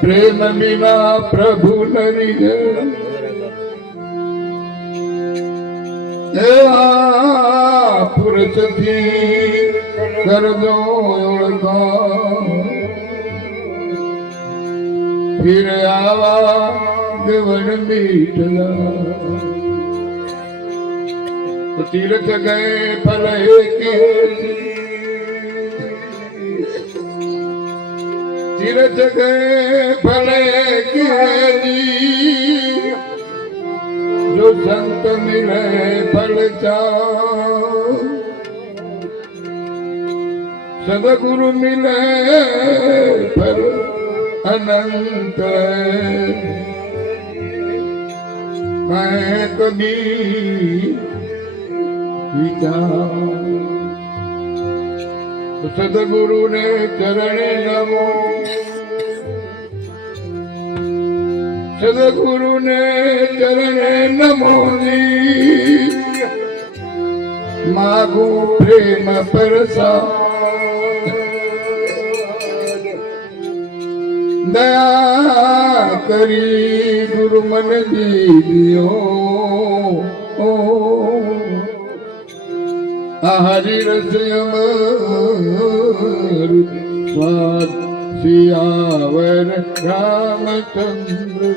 પ્રેમ વિના પ્રભુ નરી પુરુષથી કરજો ઓળખા ફિર આવા દેવન મીઠલા તો તીર્થ ગए ફલ કે तीर्थ गए भले की जो संत मिले फल जाओ सदगुरु मिले फल अनंत मैं कभी विचार सदगुरु ने चरणे नमो सदगुरु ने चरणे नमो मागू प्रेम प्रसाद दया करी गुरु मन दीदियो हरि रसयम स्वाद सियावर रामचंद्र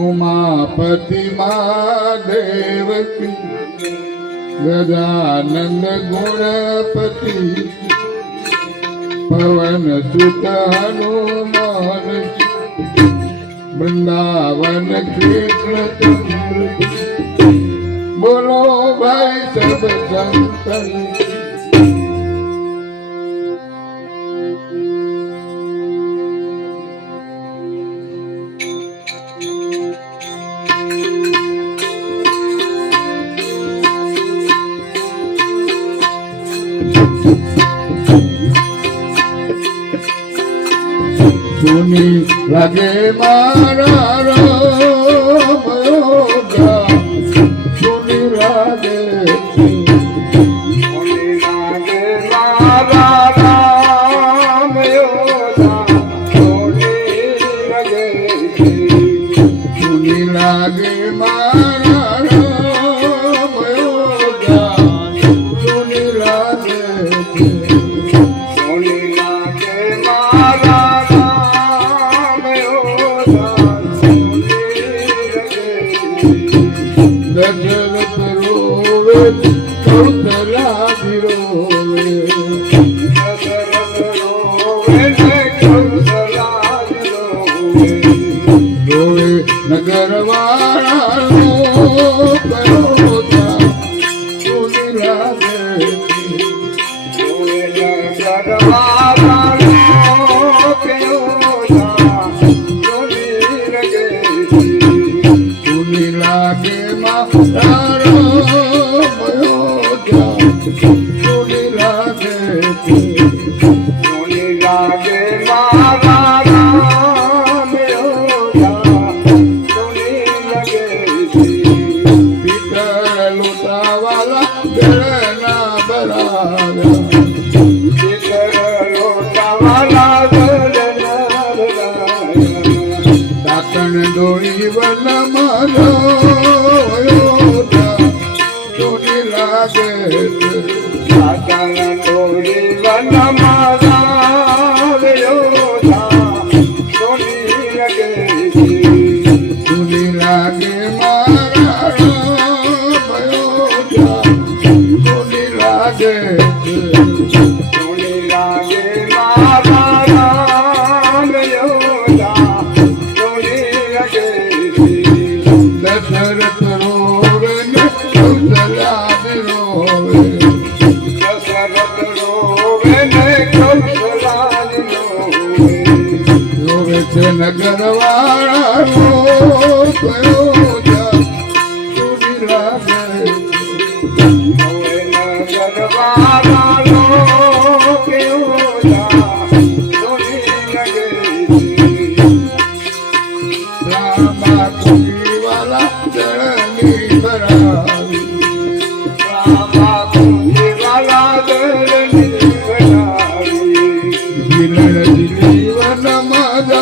उमापति महादेव की गजानंद गुणपति पवन सुत हनुमान वृंदावन कृष्ण चंद्र बोलो भाई सब संतन सुनी लगे मारा राम योगा सुनी लगे मारा राम योगा सुनी लगे मारा राम योगा सुनी लगे नगर वाला डोरी वन मारो डोरी लागे डोरी वन मारा डोरी लगे डोरी लागे मारा डोरी लागे डोरी लागे मारा दशरथ रोवे कौशल्याद रोवे दशरथ रोवे कौशल्याद रोवे से नगर वाला रोया सुनी लागे रोवे नगर वाला रोया सुनी लगे रामा वाला जरनी बरावी रामा कुंज वाला जरनी बरावी જીવન મારા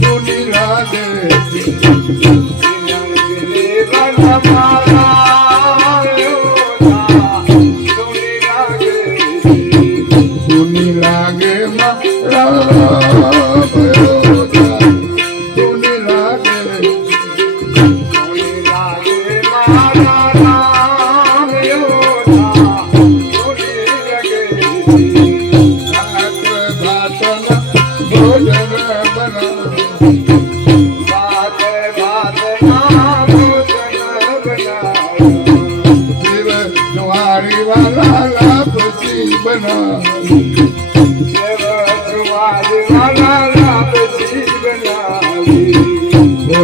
સુની લાગે સુની લાગે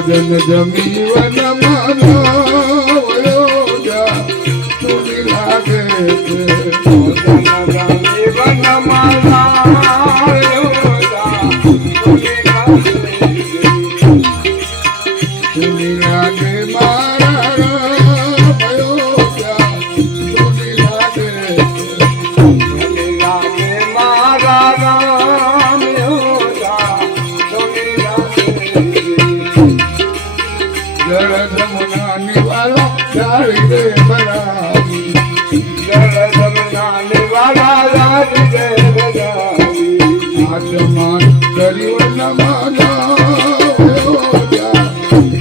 ભોજન જમીવન માનવયો સુની લાગે ભોજન જમીવન માનવયો સુની લાગે મારા સુની લાગે જમના નિવાલા જાળી દે બરાવી જમના નિવાલા જાળી દે બરાવી આસમાન કર્યું નમાના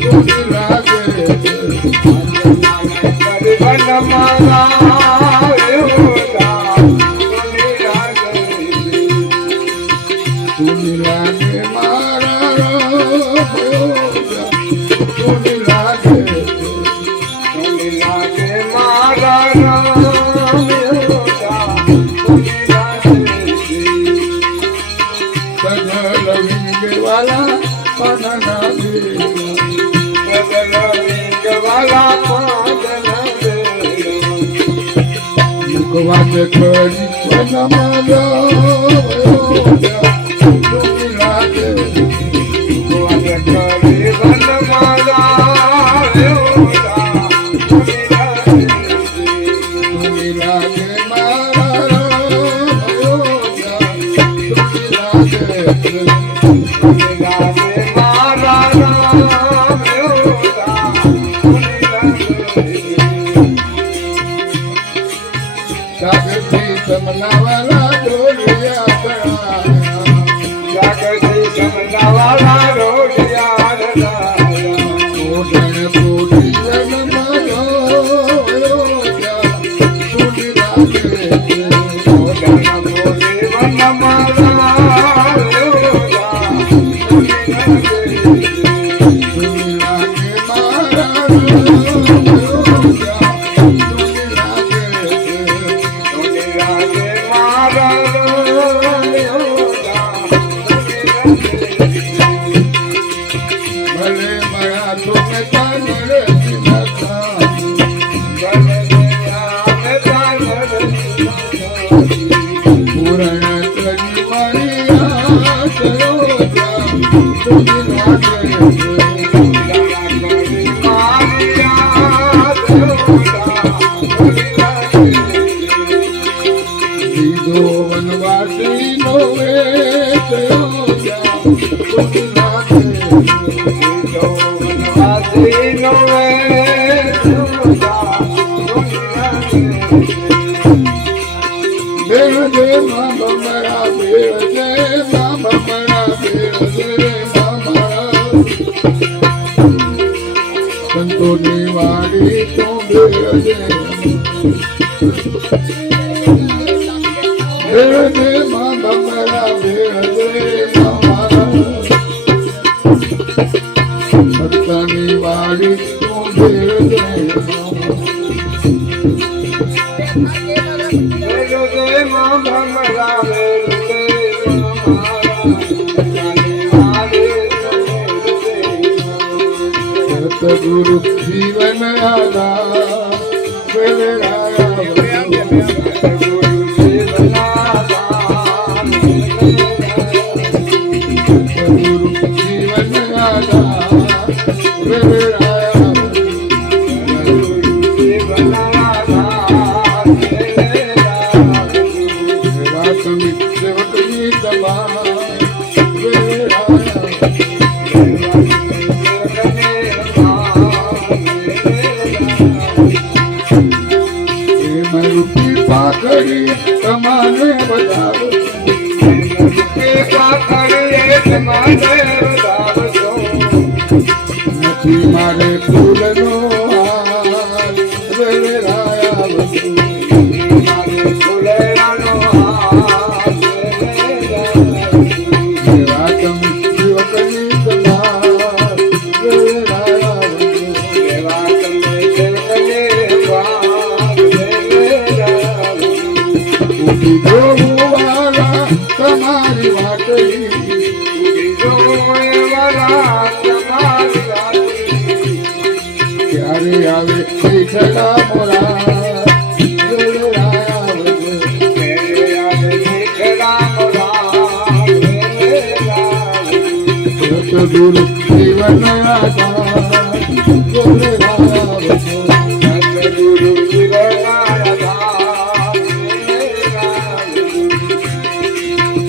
સુની લાગે સુની લાગે મારા સુની લાગે વાલા પનના મુખવાદ કરી સુની લાગે સમનાવાલા ડોલિયા જાગતી સમનાવાલા ડોલિયા કોટણ કોટી જન્મનો સુની લાગે કોટણ કોટી વનમાલા સુની લાગે મારા વનવાસી નો સંતોની વાડી તો ભેળજે માં બમરા ભેળજે ભક્તની વાડી તો ભેળજે માં બમરા સતગુરુ જીવન આદા તમે સેવકની તમા રૂપી પાકડી તમારે વધારો નથી મારે ફૂલનો હાર વેરાયા તમારી વાટડી ક્યારે આવે છેડા મોરા દૂર જીવન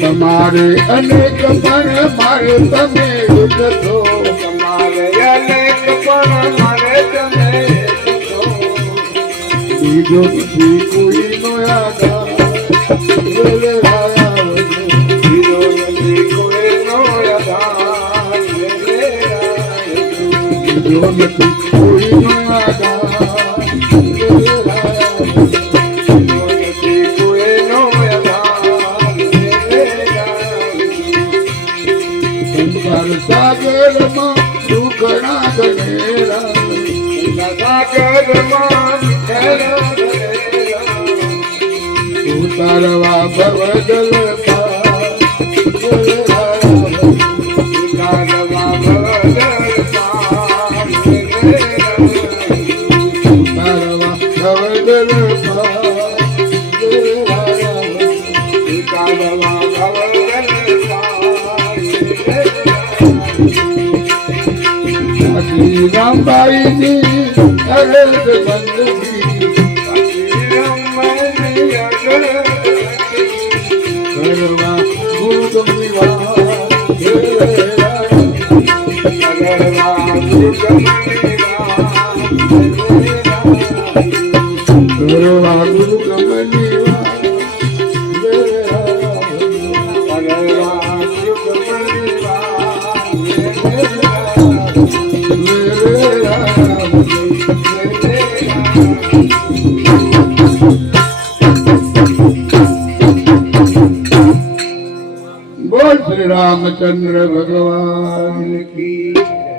તમારે અનેક પણ મારે તમે ઉઠો તમારે અનેક પણ મારે તમે બીજો નથી કોઈ નો આધાર બીજો નથી કોઈનો આધાર બીજો નથી કોઈ નો આધાર સાગરમાં દુઃખના ગણેરા સાગરમાં ઉતારવા ભવદલ રામબાઈની અરજ બંદગી કરવા ભૂગમની બોલ શ્રી રામચંદ્ર ભગવાન કી